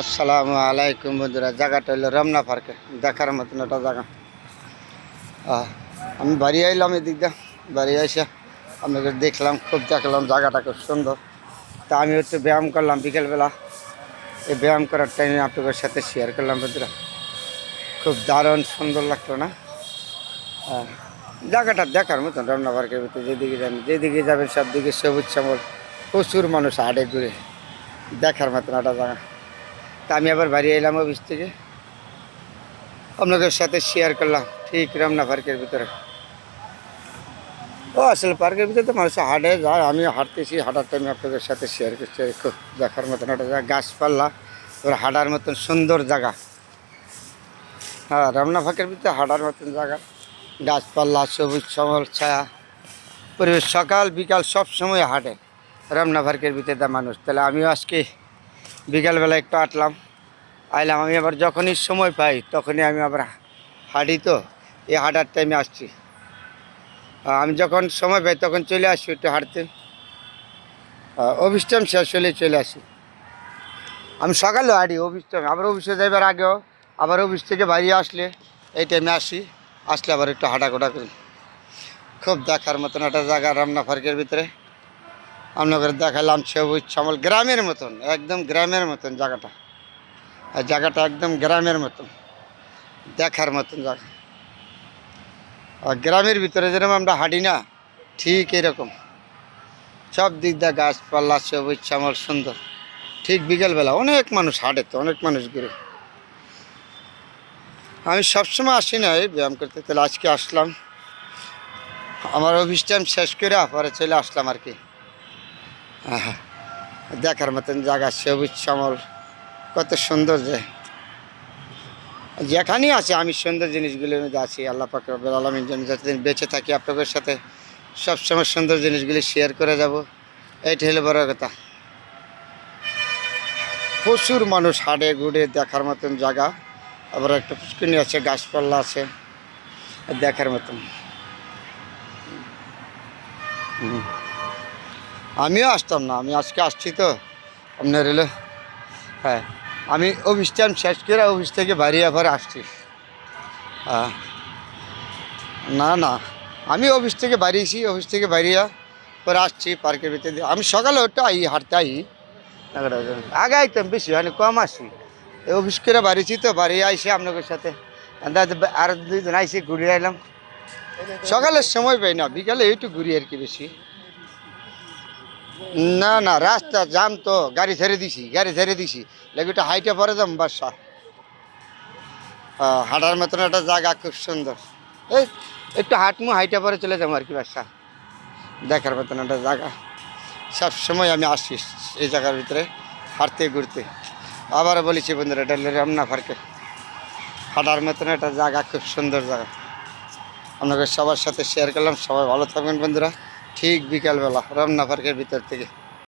আসসালামু আলাইকুম বন্ধুরা। জায়গাটা হলো রমনা পার্কে, দেখার মতন একটা জায়গা। আমি বাড়ি আইলাম এদিক দিয়ে, বাড়ি এসে আপনাকে দেখলাম, খুব দেখলাম জায়গাটা খুব সুন্দর। তা আমি একটু ব্যায়াম করলাম বিকেলবেলা। এই ব্যায়াম করার টাইমে আপনাদের সাথে শেয়ার করলাম বন্ধুরা। খুব দারুণ সুন্দর লাগতো না? জায়গাটা দেখার মতন রমনা পার্কের ভিতরে। যেদিকে যাবেন সব দিকে সবুজ শ্যামল, প্রচুর মানুষ হাটে ঘুরে, দেখার মতন একটা জায়গা। তা আমি আবার বাড়ি এলাম অফিস থেকে, আপনাদের সাথে শেয়ার করলাম। ঠিক রমনা পার্কের ভিতরে। আসলে পার্কের ভিতরে তো মানুষ হাঁটে যায়, আমি হাঁটতেছি, হাঁটার টাইমে আপনাদের সাথে শেয়ার করছি। খুব দেখার মতন একটা জায়গা, গাছপালা, ওর হাঁটার মতন সুন্দর জায়গা। রমনা পার্কের ভিতরে হাঁটার মতন জায়গা, গাছপালা, সবুজ শ্যামল, ছায়া পরিবেশ। সকাল বিকাল সব সময় হাঁটে রমনা পার্কের ভিতরে মানুষ। তাহলে আমিও আজকে বিকালবেলা একটু হাঁটলাম, আইলাম। আমি আবার যখনই সময় পাই তখনই আমি আবার হাঁটি। তো এই হাঁটার টাইমে আসছি। আমি যখন সময় পাই তখন চলে আসি একটু হাঁটতে। অফিস টাইম শেষ হলে চলে আসি। আমি সকালেও হাঁটি অফিস টাইম, আবার অফিসে যাইবার আগেও, আবার অফিস থেকে বাইরে আসলে এই টাইমে আসি। আসলে আবার একটু হাঁটাঘোটা করি। খুব দেখার মতন একটা জায়গা রমনা পার্কের ভিতরে। আপনাদের দেখালাম সবুজ শ্যামল, গ্রামের মতন, একদম গ্রামের মতন জায়গাটা। আর জায়গাটা একদম গ্রামের মতন, দেখার মতন জায়গা। আর গ্রামের ভিতরে যেরকম আমরা হাঁটি না, ঠিক এরকম সব দিক দিয়ে গাছপালা, সবুজ শ্যামল, সুন্দর। ঠিক বিকেলবেলা অনেক মানুষ হাঁটে, তো অনেক মানুষ ঘুরে। আমি সবসময় আসি না এই ব্যায়াম করতে, তাহলে আজকে আসলাম। আমার অফিস টাইম শেষ করে পরে চলে আসলাম আর কি। হ্যাঁ, দেখার মতন জায়গা, সবুজ শ্যামল, কত সুন্দর। যেখানেই আছে আমি সুন্দর জিনিসগুলির মধ্যে আছি। আল্লাহ পাক রব্বুল আলামিন যেন যতদিন বেঁচে থাকি আপনাদের সাথে সবসময় সুন্দর জিনিসগুলি শেয়ার করে যাব, এইটা হলো বড় কথা। প্রচুর মানুষ হাঁটে ঘুরে, দেখার মতন জায়গা। আবার একটা পুষ্করিণী আছে, গাছপালা আছে, দেখার মতন। আমিও আসতাম না, আমি আজকে আসছি। তো আপনার এলো, হ্যাঁ, আমি অফিস টাইম শেষ করে অফিস থেকে বাড়ি পরে আসছি। হ্যাঁ, না না, আমি অফিস থেকে বাড়িয়েছি, অফিস থেকে বাড়িয়ে পরে আসছি পার্কের ভিতরে দিয়ে। আমি সকালে ওটা হাঁটতে আগে আইতাম, বেশি মানে কম আসি। অফিস করে বাড়িয়েছি, তো বাড়ি আইসি আপনাদের সাথে আর দুইজন আইসি, ঘুরে আইলাম। সকালের সময় পাই না, বিকালে একটু ঘুরি আর কি বেশি। না না, রাস্তা জাম, তো গাড়ি ছেড়ে দিছি লাগে ওটা হাইটে পরে যাম বাসা। হাঁটার মতন একটা জায়গা, খুব সুন্দর। এই একটু হাঁটমু, হাইটে পরে চলে যাবো আর কি বাসা। দেখার মতন একটা জায়গা, সব সময় আমি আসি এই জায়গার ভিতরে হাঁটতে ঘুরতে। আবার বলেছি বন্ধুরা, এটা হলো রমনা পার্কে, হাঁটার মতন একটা জায়গা, খুব সুন্দর জায়গা। আপনাকে সবার সাথে শেয়ার করলাম। সবাই ভালো থাকবেন বন্ধুরা। ঠিক বিকালবেলা রমনা পার্কের ভিতর থেকে।